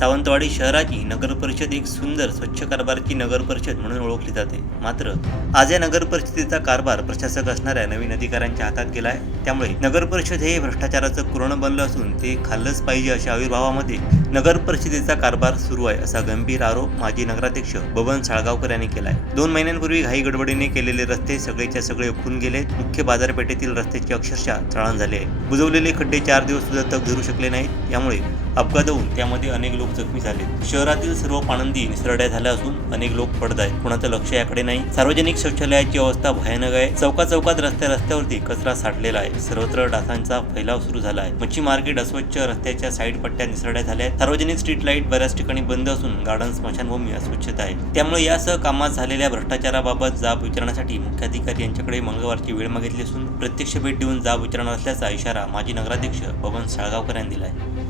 Sawantwadi शहराची नगर परिषद एक सुंदर स्वच्छ कारभारची नगर परिषद म्हणून ओळखली जाते. मात्र आज या नगर परिषदेचा कारभार प्रशासक असणाऱ्या नवीन अधिकाऱ्यांच्या हातात गेला आहे त्यामुळे नगर परिषद हे भ्रष्टाचाराचं कुरण बनलं असून ते खाल्लंच पाहिजे अशा आविर्भावामध्ये नगर परिषदेचा कारभार सुरू आहे असा गंभीर आरोप माजी नगराध्यक्ष बबन साळगावकर यांनी केला आहे दोन महिन्यांपूर्वी घाई गडबडीने केलेले रस्ते सगळेच्या सगळे उखून गेले मुख्य बाजारपेठेतील रस्त्याची अक्षरशः चळण झाले आहे. बुजवलेले खड्डे चार दिवस सुद्धा तग धरू शकले नाहीत. यामुळे अपघात होऊन त्यामध्ये अनेक लोक जखमी झाले. शहरातील सर्व पाणंदी निसरड्या झाल्या असून अनेक लोक पडत आहेत. कोणाचं लक्ष याकडे नाही. सार्वजनिक शौचालयाची अवस्था भयानक आहे. चौका चौकात रस्त्या रस्त्यावरती कचरा साठलेला आहे. सर्वत्र डासांचा फैलाव सुरू झाला आहे. मच्छी मार्केट अस्वच्छ रस्त्याच्या साईड पट्ट्या निसरड्या झाल्या आहेत. सार्वजनिक स्ट्रीट लाइट बऱ्याच ठिकाणी बंद असून गार्डन स्मशानभूमी अस्वच्छता आहे. त्यामुळे यासह कामात झालेल्या भ्रष्टाचाराबाबत जाब विचारण्यासाठी मुख्याधिकारी यांच्याकडे मंगळवारची वेळ मागितली असून प्रत्यक्ष भेट देऊन जाब विचारणार असल्याचा इशारा माजी नगराध्यक्ष पवन साळगावकर यांनी दिला आहे